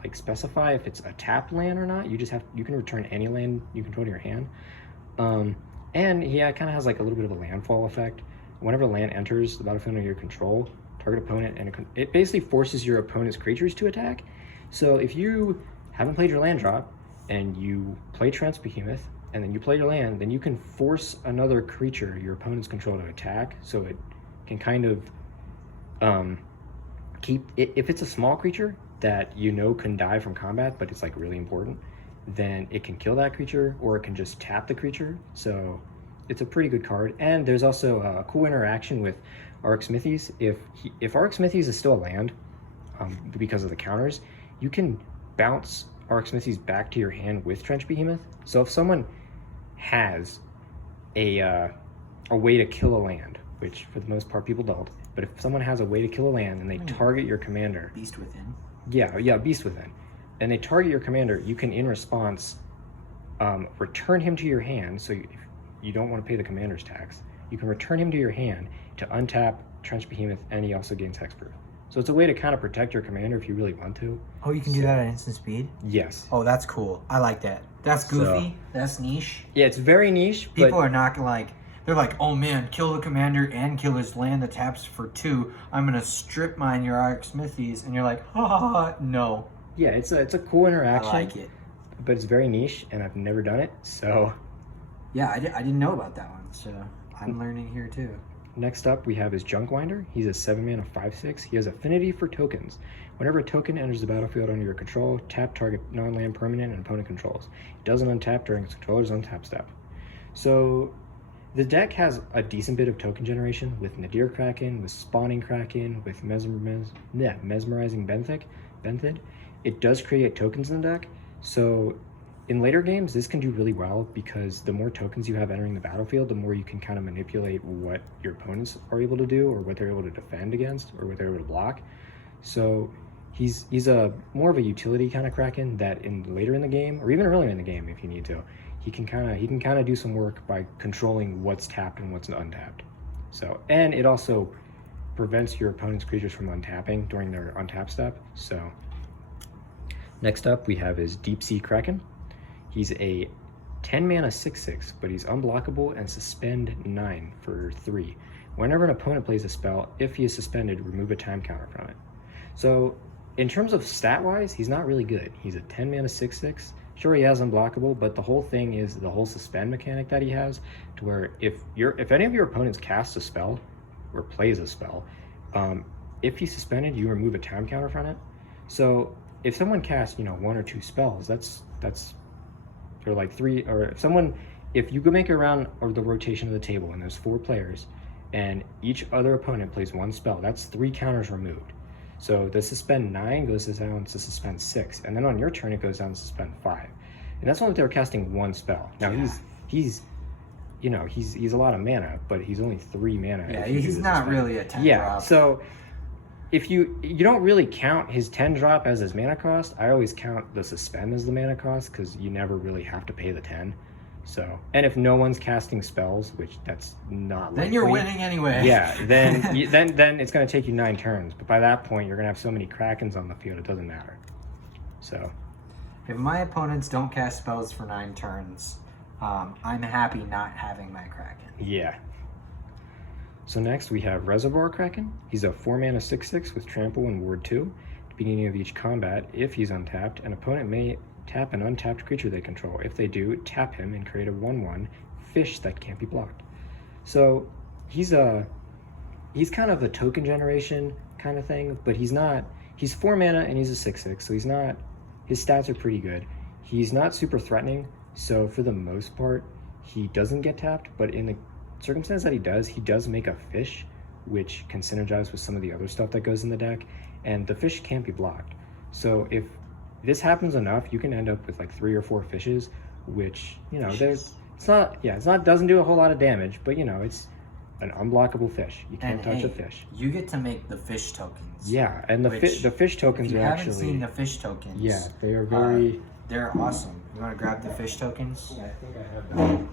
like specify if it's a tap land or not. You can return any land you control to your hand. And he kind of has like a little bit of a landfall effect. Whenever land enters the battlefield under your control, target opponent, and it basically forces your opponent's creatures to attack. So if you haven't played your land drop and you play Trench Behemoth and then you play your land, then you can force another creature your opponent's control to attack. So it can kind of keep it, if it's a small creature that you know can die from combat, but it's like really important, then it can kill that creature, or it can just tap the creature. So it's a pretty good card. And there's also a cool interaction with Arixmethes. If Arixmethes is still a land, because of the counters, you can bounce Arixmethes back to your hand with Trench Behemoth. So if someone has a way to kill a land, which for the most part people don't, but if someone has a way to kill a land and they target your commander, Beast Within. Yeah, Beast Within, and they target your commander, you can in response return him to your hand. So if you don't want to pay the commander's tax, you can return him to your hand to untap Trench Behemoth, and he also gains hexproof. So it's a way to kind of protect your commander if you really want to. Oh, you can do that at instant speed? Yes. Oh, that's cool. I like that. That's goofy. That's niche. Yeah, it's very niche. People are not like, they're like, oh man, kill the commander and kill his land that taps for 2. I'm going to strip mine your Arixmethes. And you're like, ha, no. Yeah, it's a cool interaction. I like it. But it's very niche, and I've never done it, so. Yeah, I didn't know about that one, so I'm learning here too. Next up, we have his Junkwinder. He's a 7 mana 5/6. He has affinity for tokens. Whenever a token enters the battlefield under your control, tap target non-land permanent and opponent controls. It doesn't untap during its controller's untap step. So the deck has a decent bit of token generation with Nadir Kraken, with Spawning Kraken, with Mesmerizing Benthid. It does create tokens in the deck. So in later games, this can do really well because the more tokens you have entering the battlefield, the more you can kind of manipulate what your opponents are able to do, or what they're able to defend against, or what they're able to block. So he's a more of a utility kind of Kraken that later in the game, or even earlier in the game if you need to, he can kind of do some work by controlling what's tapped and what's untapped. So, and it also prevents your opponent's creatures from untapping during their untap step. So next up we have his Deep Sea Kraken. He's a 10 mana 6/6, but he's unblockable and suspend 9 for 3. Whenever an opponent plays a spell, if he is suspended, remove a time counter from it. So in terms of stat wise, he's not really good. He's a 10 mana 6/6. Sure, he has unblockable, but the whole thing is the whole suspend mechanic that he has, to where if any of your opponents casts a spell or plays a spell, if he's suspended, you remove a time counter from it. So if someone casts 1 or 2 spells, that's or like 3, or if you go make it around or the rotation of the table and there's 4 players and each other opponent plays 1 spell, that's 3 counters removed. So the suspend 9 goes down to suspend 6, and then on your turn it goes down to suspend 5, and that's only if they're casting 1 spell. Now he's a lot of mana, but he's only 3 mana. Yeah, he's not really a 10 drop. So if you don't really count his 10 drop as his mana cost, I always count the suspend as the mana cost, because you never really have to pay the 10. So, and if no one's casting spells, which that's not likely, then you're winning anyway. Yeah, then then it's going to take you 9 turns. But by that point, you're going to have so many Krakens on the field, it doesn't matter. So, if my opponents don't cast spells for 9 turns, I'm happy not having my Kraken. Yeah. So next we have Reservoir Kraken. He's a 4 mana 6/6 with Trample and Ward 2. At the beginning of each combat, if he's untapped, an opponent may Tap an untapped creature they control. If they do, tap him and create a 1/1 fish that can't be blocked. So he's kind of a token generation kind of thing, but he's not. He's 4 mana and he's a 6/6, so he's not. His stats are pretty good. He's not super threatening, so for the most part, he doesn't get tapped. But in the circumstance that he does make a fish, which can synergize with some of the other stuff that goes in the deck, and the fish can't be blocked. So if this happens enough, you can end up with like 3 or 4 fishes, which, you know, doesn't do a whole lot of damage, but you know, it's an unblockable fish. You can't touch a fish. You get to make the fish tokens. Yeah, and the fish tokens are actually. If you haven't seen the fish tokens, yeah, they are very. They're awesome. You want to grab the fish tokens? Yeah, I think I have them.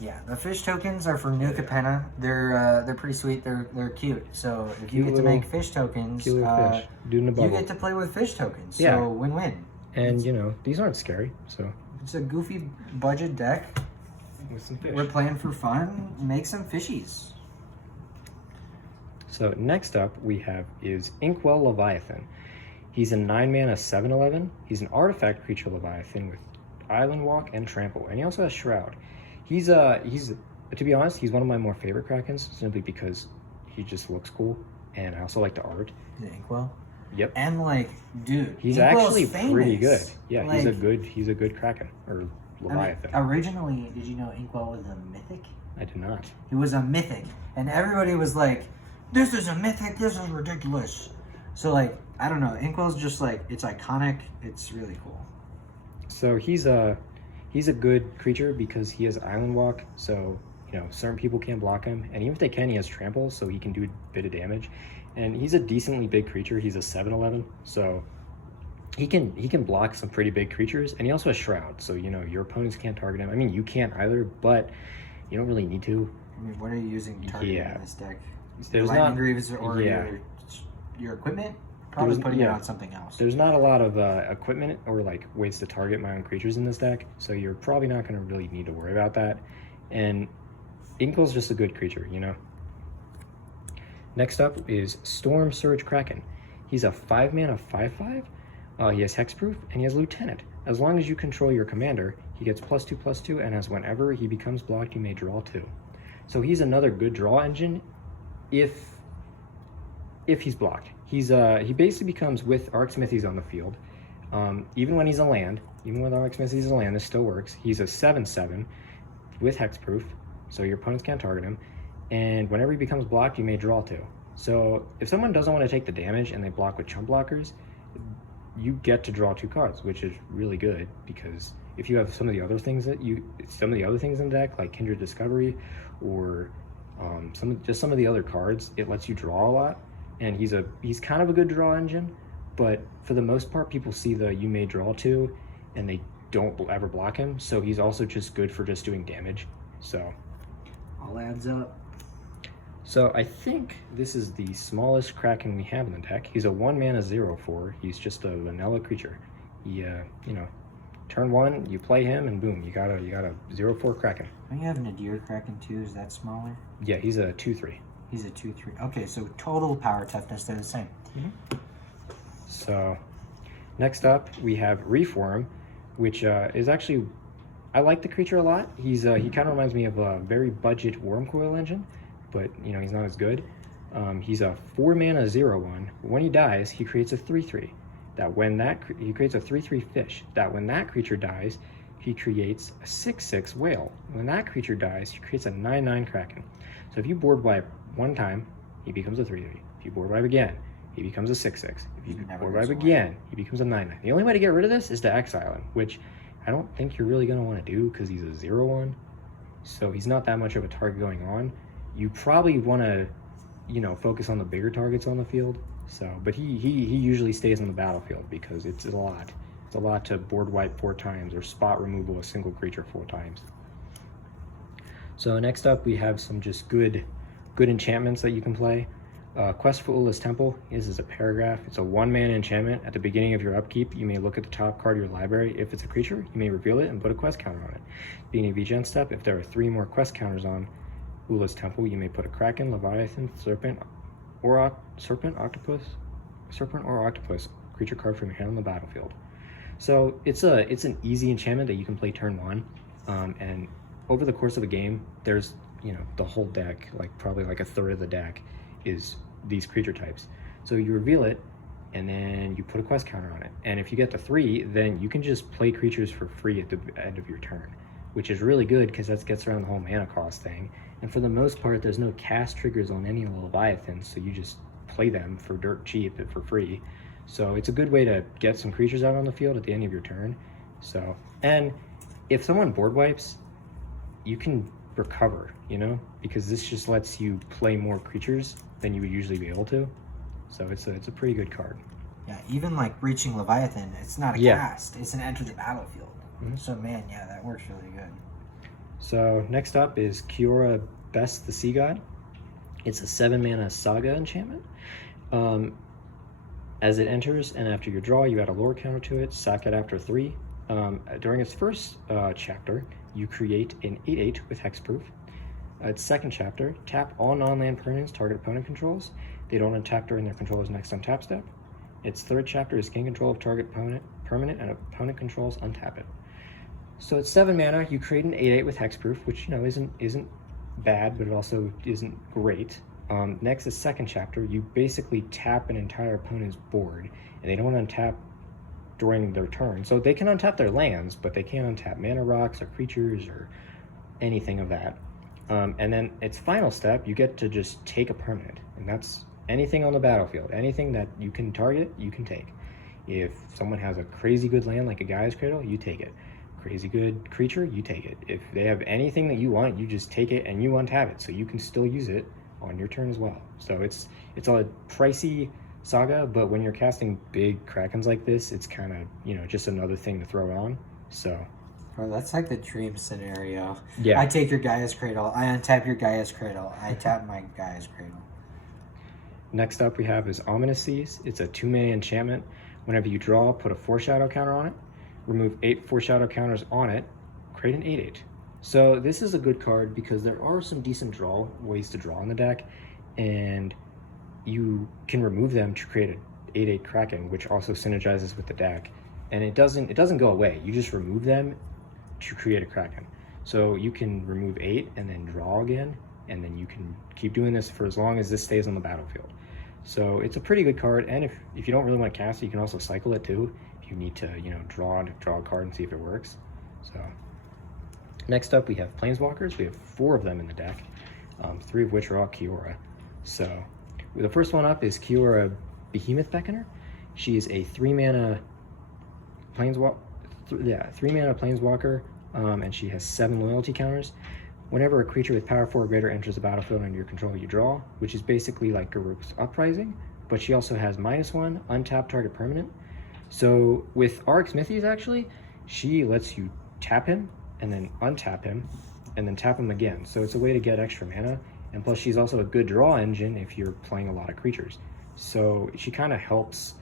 Yeah, the fish tokens are for new Capenna. They're pretty sweet. They're cute. So if you get to make fish tokens, fish. Do in the bubble. you get to play with fish tokens. Yeah. So win-win. And you know, these aren't scary. So it's a goofy budget deck. with some fish. We're playing for fun. Make some fishies. So next up we have is Inkwell Leviathan. He's a 9 mana 7/11. He's an artifact creature Leviathan with Island Walk and Trample, and he also has Shroud. He's to be honest, he's one of my more favorite Krakens simply because he just looks cool, and I also like the art. The Inkwell. Yep. And like, dude, He's Inkwell's actually famous. pretty good. Yeah, Like, he's a good Kraken or Leviathan. I mean, originally, did you know Inkwell was a mythic? I did not. He was a mythic, and everybody was like, "This is a mythic. This is ridiculous." So like, I don't know. Inkwell's just like, it's iconic. It's really cool. So he's a good creature because he has Island Walk, so you know certain people can't block him, and even if they can, he has Trample, so he can do a bit of damage. And he's a decently big creature. He's a 7/11, so he can block some pretty big creatures, and he also has Shroud, so you know your opponents can't target him. I mean, you can't either, but you don't really need to. I mean, what are you using targeting in this deck? There's Lightning not Greaves or your equipment? Probably putting it on something else. There's not a lot of equipment or like ways to target my own creatures in this deck, so you're probably not going to really need to worry about that. And Inkwell's just a good creature, you know. Next up is Storm Surge Kraken. He's a 5 mana 5/5. He has Hexproof and he has Lieutenant. As long as you control your commander, he gets +2/+2, and as whenever he becomes blocked, you may draw 2. So he's another good draw engine if he's blocked. He basically becomes with Arixmethes on the field. Even when he's a land, even with Arixmethes as a land, this still works. He's a 7/7 with Hexproof, so your opponents can't target him. And whenever he becomes blocked, you may draw 2. So if someone doesn't want to take the damage and they block with chump blockers, you get to draw 2 cards, which is really good because if you have some of the other things in the deck, like Kindred Discovery or some of the other cards, it lets you draw a lot. And he's kind of a good draw engine, but for the most part, people see the you may draw 2, and they don't ever block him. So he's also just good for just doing damage. So all adds up. So I think this is the smallest Kraken we have in the deck. He's a 1 mana 0/4. He's just a vanilla creature. He turn 1, you play him, and boom, you got a 0/4 Kraken. Don't you have Nadir Kraken too? Is that smaller? Yeah, he's a 2/3. He's a 2/3. Okay, so total power toughness, they're the same. Mm-hmm. So, next up we have Reform, which is actually, I like the creature a lot. He kind of reminds me of a very budget Wormcoil engine, but you know he's not as good. He's a 4 mana 0/1. When he dies, he creates a 3/3. He creates a 3/3 fish. That when that creature dies, he creates a 6/6 whale. When that creature dies, he creates a 9/9 Kraken. So if you board wipe one time, he becomes a 3/3. If you board wipe again, he becomes a 6/6. If you board wipe again, he becomes a 9/9. The only way to get rid of this is to exile him, which I don't think you're really going to want to do because he's a 0/1. So he's not that much of a target going on. You probably want to, focus on the bigger targets on the field. So, but he usually stays on the battlefield because it's a lot. It's a lot to board wipe 4 times or spot removal a single creature 4 times. So next up we have some just good enchantments that you can play. Quest for Ula's Temple. This is a paragraph. It's a 1 mana enchantment. At the beginning of your upkeep, you may look at the top card of your library. If it's a creature, you may reveal it and put a quest counter on it. Beginning of each end step, if there are 3 more quest counters on Ula's Temple, you may put a Kraken, Leviathan, Serpent, octopus, serpent, or octopus creature card from your hand on the battlefield. So it's an easy enchantment that you can play turn 1, and over the course of a game, there's the whole deck, like probably like a third of the deck, is these creature types. So you reveal it, and then you put a quest counter on it. And if you get to 3, then you can just play creatures for free at the end of your turn, which is really good because that gets around the whole mana cost thing. And for the most part, there's no cast triggers on any of the leviathans, so you just play them for dirt cheap and for free. So it's a good way to get some creatures out on the field at the end of your turn. So, and if someone board wipes, you can recover, because this just lets you play more creatures than you would usually be able to. So it's a pretty good card. Yeah, even like Breaching Leviathan, it's not a cast, it's an enter the battlefield. So man, yeah, that works really good. So next up is Kiora Best the Sea God. It's a 7-mana saga enchantment. As it enters and after your draw, you add a lore counter to it, sack it after 3. During its first chapter, you create an 8/8 with hexproof. Its second chapter, tap all non-land permanents target opponent controls. They don't untap during their controller's next untap step. Its third chapter is gain control of target permanent and opponent controls, untap it. So it's 7 mana. You create an 8/8 with hexproof, which isn't bad, but it also isn't great. Next is second chapter. You basically tap an entire opponent's board, and they don't untap during their turn. So they can untap their lands, but they can't untap mana rocks or creatures or anything of that. And then its final step, you get to just take a permanent, and that's anything on the battlefield. Anything that you can target, you can take. If someone has a crazy good land like a Gaia's Cradle, you take it. Crazy good creature, you take it. If they have anything that you want, you just take it and you untap it, so you can still use it on your turn as well. So it's a pricey saga, but when you're casting big krakens like this, it's kind of just another thing to throw on. So Bro, that's like the dream scenario. yeah, I take your Gaia's Cradle, I untap your Gaia's Cradle, I tap my Gaia's Cradle. Next up we have is Ominous Seas. It's a 2-mana enchantment. Whenever you draw, put a foreshadow counter on it, remove 8 foreshadow counters on it, create an 8/8. So this is a good card because there are some decent ways to draw in the deck, and you can remove them to create an 8/8 kraken, which also synergizes with the deck. And it doesn't go away. You just remove them to create a kraken. So you can remove 8 and then draw again, and then you can keep doing this for as long as this stays on the battlefield. So it's a pretty good card, and if you don't really want to cast it, you can also cycle it too if you need to draw a card and see if it works. So next up we have Planeswalkers. We have 4 of them in the deck, 3 of which are all Kiora. So the first one up is Kiora Behemoth Beckoner. She is a 3-mana Planeswalker. 3-mana Planeswalker, and she has 7 loyalty counters. Whenever a creature with power 4 or greater enters the battlefield under your control, you draw, which is basically like Garruk's Uprising, but she also has -1, untap target permanent. So with Arixmethes, actually, she lets you tap him, and then untap him, and then tap him again. So it's a way to get extra mana, and plus she's also a good draw engine if you're playing a lot of creatures. So she kind of helps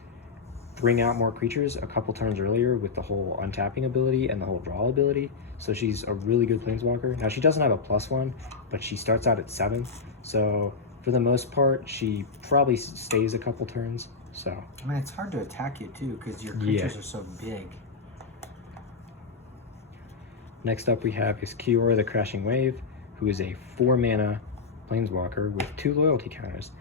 bring out more creatures a couple turns earlier with the whole untapping ability and the whole draw ability. So she's a really good Planeswalker. Now she doesn't have a +1, but she starts out at 7. So for the most part, she probably stays a couple turns. So I mean, it's hard to attack you too because your creatures are so big. Next up we have is Kiora the Crashing Wave, who is a 4-mana Planeswalker with 2 loyalty counters.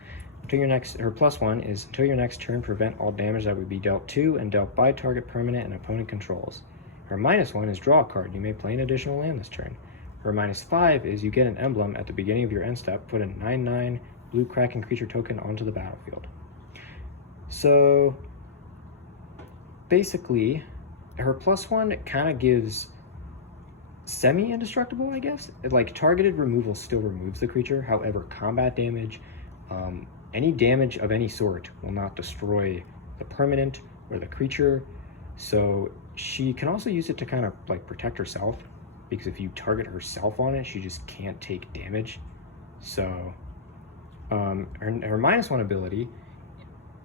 Until your next, her +1 is until your next turn, prevent all damage that would be dealt to and dealt by target permanent and opponent controls. Her -1 is draw a card. You may play an additional land this turn. Her -5 is you get an emblem at the beginning of your end step. Put a 9/9 blue kraken creature token onto the battlefield. So basically, her +1 kind of gives semi-indestructible, I guess. Like targeted removal still removes the creature. However, combat damage, any damage of any sort will not destroy the permanent or the creature. So she can also use it to kind of like protect herself, because if you target herself on it, she just can't take damage. So her -1 ability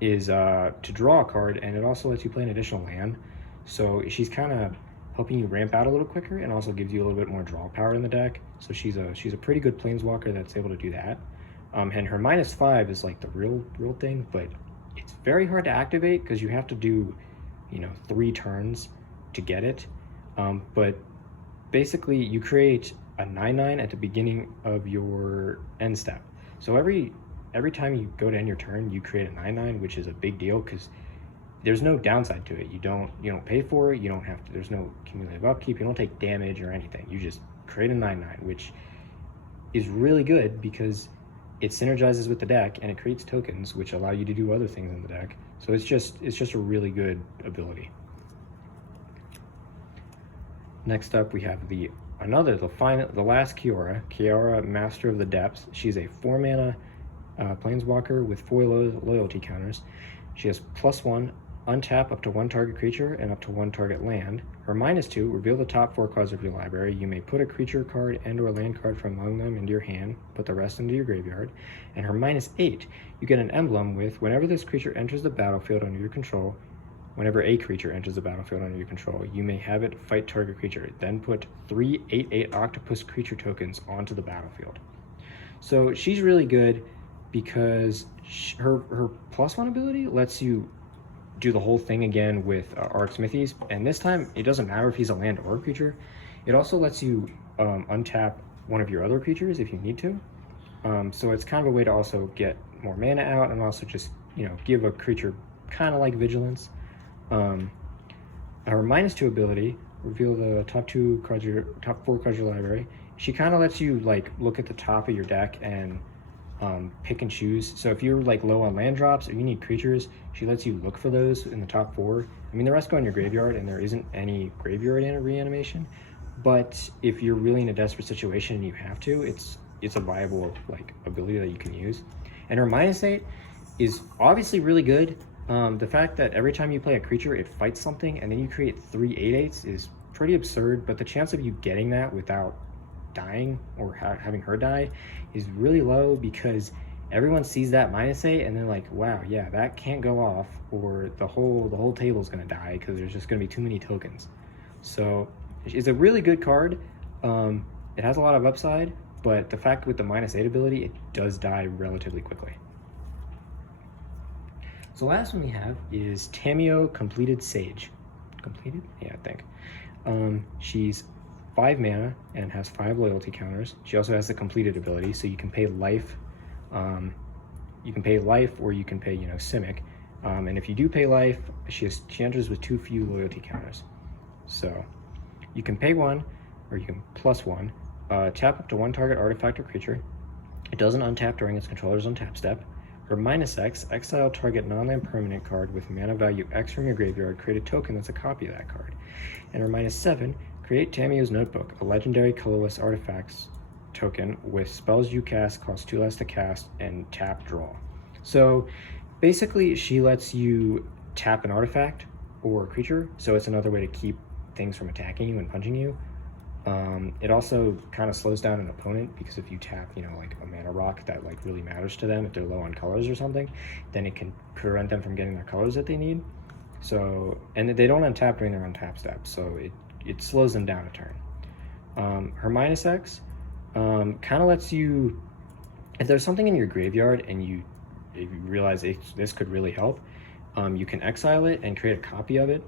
is to draw a card, and it also lets you play an additional land. So she's kind of helping you ramp out a little quicker, and also gives you a little bit more draw power in the deck. So she's a pretty good Planeswalker that's able to do that. And her -5 is like the real thing, but it's very hard to activate because you have to do, 3 turns to get it. But basically, you create a 9/9 at the beginning of your end step. So every time you go to end your turn, you create a 9/9, which is a big deal because there's no downside to it. You don't pay for it. You don't have to. There's no cumulative upkeep. You don't take damage or anything. You just create a 9/9, which is really good because it synergizes with the deck and it creates tokens which allow you to do other things in the deck. So it's just a really good ability. Next up, we have the last Kiara, Master of the Depths. She's a 4-mana planeswalker with 4 loyalty counters. She has +1, untap up to 1 target creature and up to 1 target land. Her -2, reveal the top 4 cards of your library. You may put a creature card and or land card from among them into your hand, put the rest into your graveyard. And her -8, you get an emblem with, whenever this creature enters the battlefield under your control, whenever a creature enters the battlefield under your control, you may have it fight target creature. Then put 3 8/8 octopus creature tokens onto the battlefield. So she's really good because her +1 ability lets you do the whole thing again with Arixmethes, and this time it doesn't matter if he's a land or a creature. It also lets you untap one of your other creatures if you need to. So it's kind of a way to also get more mana out and also just give a creature kind of like vigilance. Her -2 ability, reveal the top 4 cards of your library. She kind of lets you like look at the top of your deck and pick and choose. So if you're like low on land drops or you need creatures, she lets you look for those in the top 4. I mean, the rest go in your graveyard, and there isn't any graveyard reanimation. But if you're really in a desperate situation and you have to, it's a viable like ability that you can use. And her -8 is obviously really good. The fact that every time you play a creature, it fights something, and then you create 3 8/8s is pretty absurd. But the chance of you getting that without dying or having her die is really low because everyone sees that -8 and they're like, wow, yeah, that can't go off, or the whole table is going to die because there's just going to be too many tokens. So it's a really good card. It has a lot of upside, but the fact with the -8 ability, it does die relatively quickly. So the last one we have is Tamiyo, Completed Sage. Completed? Yeah, I think. She's 5 mana and has 5 loyalty counters. She also has the completed ability, so you can pay life. You can pay life, or you can pay, Simic. And if you do pay life, she enters with 2 few loyalty counters. So you can pay 1, or you can +1. Tap up to 1 target artifact or creature. It doesn't untap during its controller's untap step. Her -X, exile target non-land permanent card with mana value X from your graveyard. Create a token that's a copy of that card. And her -7, create Tamiyo's Notebook, a legendary colorless artifacts token with spells you cast cost 2 less to cast and tap draw. So basically she lets you tap an artifact or a creature, so it's another way to keep things from attacking you and punching you. It also kind of slows down an opponent because if you tap, like a mana rock that like really matters to them, if they're low on colors or something, then it can prevent them from getting their colors that they need. So, and they don't untap during their untap step, so it slows them down a turn. Her -X kind of lets you, if there's something in your graveyard and if you realize this could really help, you can exile it and create a copy of it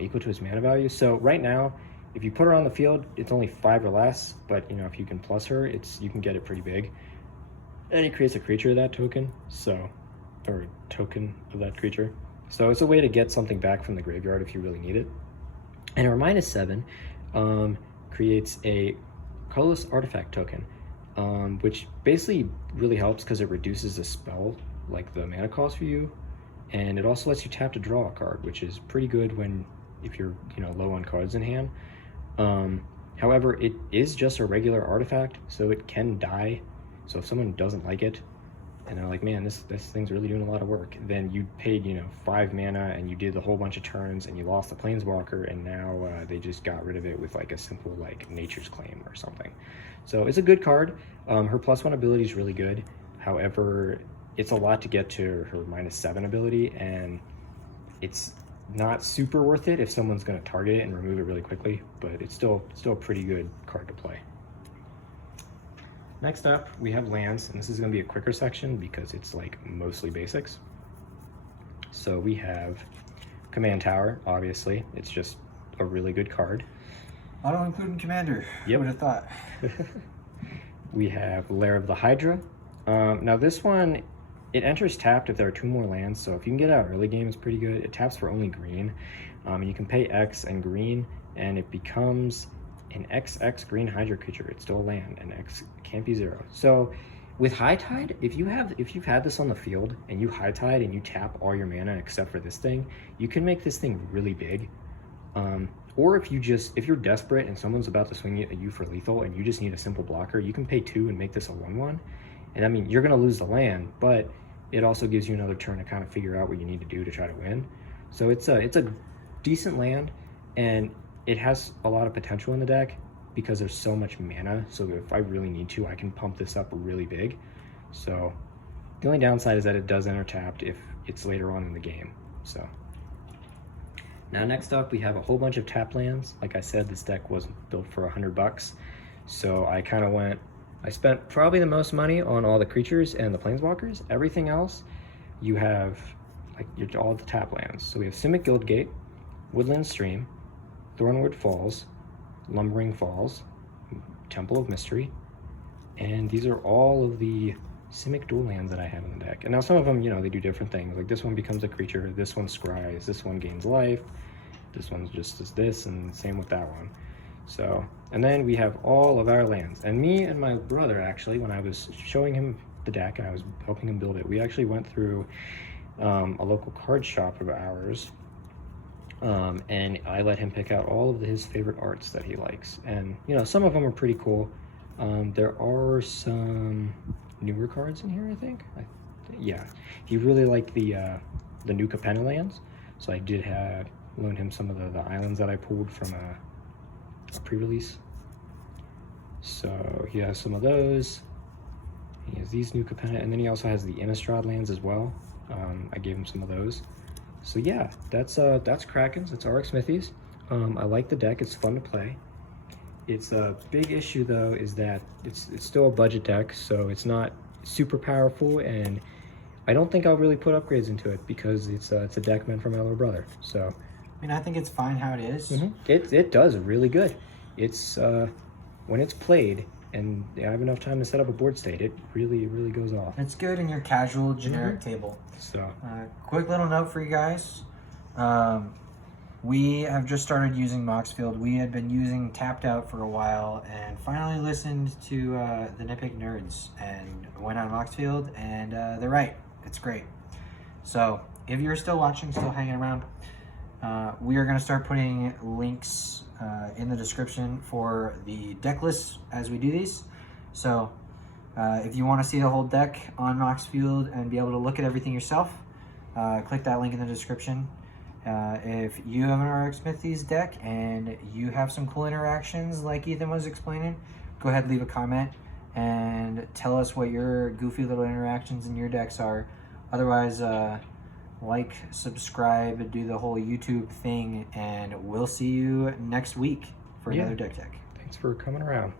equal to its mana value. So right now, if you put her on the field, it's only 5 or less, but if you can plus her, you can get it pretty big. And it creates a creature of that token, or a token of that creature. So it's a way to get something back from the graveyard if you really need it. And her -7 creates a colorless artifact token, which basically really helps because it reduces the spell, like the mana cost for you, and it also lets you tap to draw a card, which is pretty good if you're low on cards in hand. However, it is just a regular artifact, so it can die. So if someone doesn't like it and they're like, man, this thing's really doing a lot of work, then you paid 5 mana and you did a whole bunch of turns and you lost the planeswalker, and now they just got rid of it with like a simple like Nature's Claim or something. So it's a good card. Her +1 ability is really good. However, it's a lot to get to her -7 ability, and it's not super worth it if someone's going to target it and remove it really quickly, but it's still a pretty good card to play. Next up, we have lands, and this is going to be a quicker section because it's like mostly basics. So we have Command Tower, obviously. It's just a really good card. Auto-including commander. Yep. Would have thought. We have Lair of the Hydra. Now this one, it enters tapped if there are 2 more lands, so if you can get out early game, it's pretty good. It taps for only green. And you can pay X and green, and it becomes an XX green Hydra creature. It's still a land, and X can't be 0. So with High Tide, if you've had this on the field and you High Tide and you tap all your mana except for this thing, you can make this thing really big. Or if you're desperate and someone's about to swing at you for lethal and you just need a simple blocker, you can pay 2 and make this a 1/1. And I mean, you're gonna lose the land, but it also gives you another turn to kind of figure out what you need to do to try to win. So it's a decent land, and it has a lot of potential in the deck because there's so much mana. So if I really need to, I can pump this up really big. So the only downside is that it does enter tapped if it's later on in the game. So now next up, we have a whole bunch of tap lands. Like I said, this deck was built for $100. So I spent probably the most money on all the creatures and the planeswalkers. Everything else, you have all the tap lands. So we have Simic Guildgate, Woodland Stream, Thornwood Falls, Lumbering Falls, Temple of Mystery, and these are all of the Simic dual lands that I have in the deck. And now some of them, they do different things. Like this one becomes a creature, this one scries, this one gains life, this one's just as this, and same with that one. So, and then we have all of our lands. And me and my brother, actually, when I was showing him the deck and I was helping him build it, we actually went through a local card shop of ours, and I let him pick out all of his favorite arts that he likes. And, some of them are pretty cool. There are some newer cards in here, I think. Yeah, he really liked the new Capenna lands, so I did loan him some of the islands that I pulled from a pre-release. So he has some of those. He has these new Capenna, and then he also has the Innistrad lands as well. I gave him some of those. So yeah, that's Kraken's. It's Arixmethes. I like the deck. It's fun to play. Its a big issue though is that it's still a budget deck, so it's not super powerful, and I don't think I'll really put upgrades into it because it's a deck meant for my little brother. So I mean, I think it's fine how it is. It does really good. It's when it's played and I have enough time to set up a board state, it really goes off. It's good in your casual generic table. So quick little note for you guys. We have just started using Moxfield. We had been using Tapped Out for a while and finally listened to the Nitpick Nerds and went on Moxfield, and they're right. It's great. So if you're still watching, still hanging around, we are going to start putting links in the description for the deck lists as we do these. So if you want to see the whole deck on Moxfield and be able to look at everything yourself, click that link in the description. If you have an Arixmethes deck and you have some cool interactions like Ethan was explaining, go ahead and leave a comment and tell us what your goofy little interactions in your decks are. Otherwise, like, subscribe, do the whole YouTube thing, and we'll see you next week for another Dech-Tech. Thanks for coming around.